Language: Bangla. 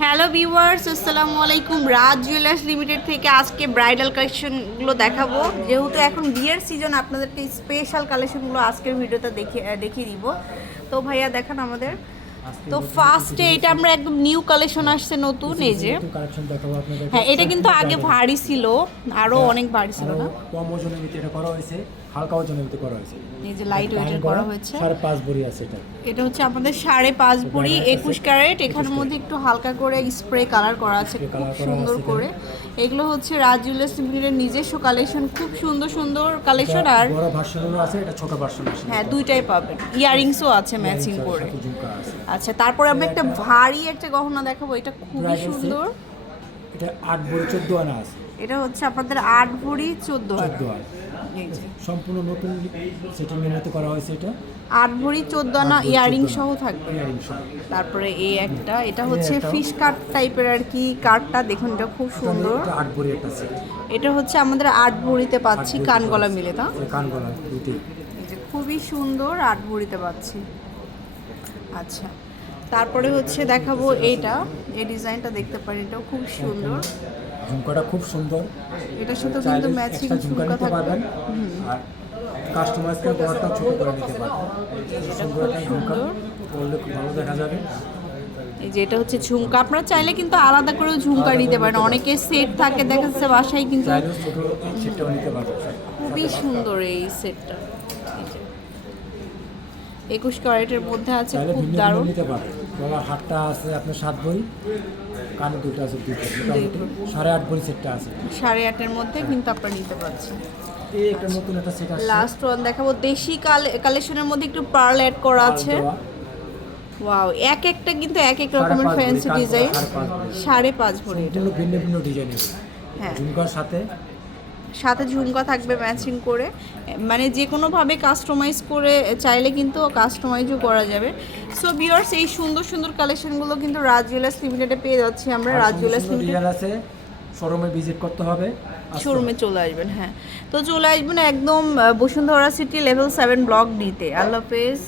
হ্যালো ভিউয়ার্স, আসসালামু আলাইকুম। রাজ জুয়েলার্স লিমিটেড থেকে আজকে ব্রাইডাল কালেকশনগুলো দেখাবো। যেহেতু এখন বিয়ের সিজন, আপনাদেরকে স্পেশাল কালেকশনগুলো আজকের ভিডিওতে দেখিয়ে দিব। তো ভাইয়া দেখান আমাদের। তো ফার্স্টে এটা আমরা একদম নিউ কালেকশন আসছে, নতুন। এই যে হ্যাঁ, এটা কিন্তু আগে ভারী ছিল, আরও অনেক ভারী ছিল না? কম ওজনের ভিতরে এটা করা হয়েছে, হালকা ওজনের ভিতরে করা হয়েছে। এই যে লাইট ওয়েটের করা হয়েছে। 5.5 ভরি আছে এটা। এটা হচ্ছে আমাদের 5.5 ভরি 21 ক্যারেট। এখানের মধ্যে একটু হালকা করে স্প্রে কালার করা আছে, খুব সুন্দর করে। এগুলো হচ্ছে রাজ জুয়েলার্স লিমিটেডের নিজস্ব কালেকশন, খুব সুন্দর সুন্দর কালেকশন। আর বড় ভার্সনও আছে, এটা ছোট ভার্সন আছে। হ্যাঁ, দুইটাই পাবেন। ইয়ারিংসও আছে ম্যাচিং করে। আচ্ছা, তারপরে আমরা একটা ভারী একটা গহনা দেখাবো, এটা খুবই সুন্দর। এটা 8 ভরি 14 আনা আছে। এটা হচ্ছে আপনাদের 8 ভরি 14 আনা। সম্পূর্ণ নতুন সেটিং এর করা হয়েছে। এটা 8 ভরি 14 আনা ইয়ারিং সহ থাকবে। তারপরে এই একটা, এটা হচ্ছে ফিশ কাট টাইপের আর কি কাটটা, দেখুন এটা খুব সুন্দর। এটা 8 ভরি একটা সেট। এটা হচ্ছে আমাদের 8 ভরিতে পাচ্ছি, কান গলা মিলে। তা কান গলা দুটোই এই যে খুবই সুন্দর, 8 ভরিতে পাচ্ছি। আচ্ছা, তারপরে হচ্ছে দেখাবো এইটা, এই ডিজাইনটা দেখতে পারি, এটাও খুব সুন্দর। ঝুমকাটা খুব সুন্দর। এটার সাথে কিন্তু ম্যাচিং ঝুমকা নিতে পারবেন, আর কাস্টমাইজ করে বড়টা ছোট করে নিতে পারবেন। সুন্দর একটা ঝুমকা পরলে খুব ভালো দেখা যাবে। এই যে এটা হচ্ছে ঝুমকা, আপনারা চাইলে কিন্তু আলাদা করেও ঝুমকা নিতে পারেন। অনেকে সেট থাকে, দেখা যাচ্ছে বাসায়, কিন্তু ছোট সেটটাও নিতে পারবেন। খুবই সুন্দর এই সেটটা। 21 ক্যারেটের মধ্যে আছে, খুব দারুণ। নিতে পারবেন। গলার হাতটা আছে আপনার 7 ভরি, কানে দুটো আছে 2 ভরি, 8.5 ভরি সেটটা আছে। 8.5-এর মধ্যে কিন্তু আপনারা নিতে পারছেন। এই একটা নতুন একটা সেট আছে। লাস্ট ওয়ান দেখাবো, দেশি কালেকশনের মধ্যে একটু পার্ল অ্যাড করা আছে। ওয়াও, এক একটা কিন্তু এক এক রকমের ফ্যান্সি ডিজাইন। 5.5 ভরি, সম্পূর্ণ ভিন্ন ভিন্ন ডিজাইনের। হ্যাঁ, ঝুমকার সাথে ঝুমকা থাকবে ম্যাচিং করে, মানে যে কোনোভাবে কাস্টমাইজ করে চাইলে কিন্তু কাস্টমাইজও করা যাবে। সো ভিউয়ার্স, এই সুন্দর সুন্দর কালেকশনগুলো কিন্তু রাজ জুয়েলার্স লিমিটেডে পেয়ে যাচ্ছি আমরা। রাজ জুয়েলার্স লিমিটেড আছে, শোরুমে ভিজিট করতে হবে, শোরুমে চলে আসবেন। হ্যাঁ, তো চলে আসবেন একদম বসুন্ধরা সিটি লেভেল 7 ব্লক ডিতে। আল্লাহ হাফেজ।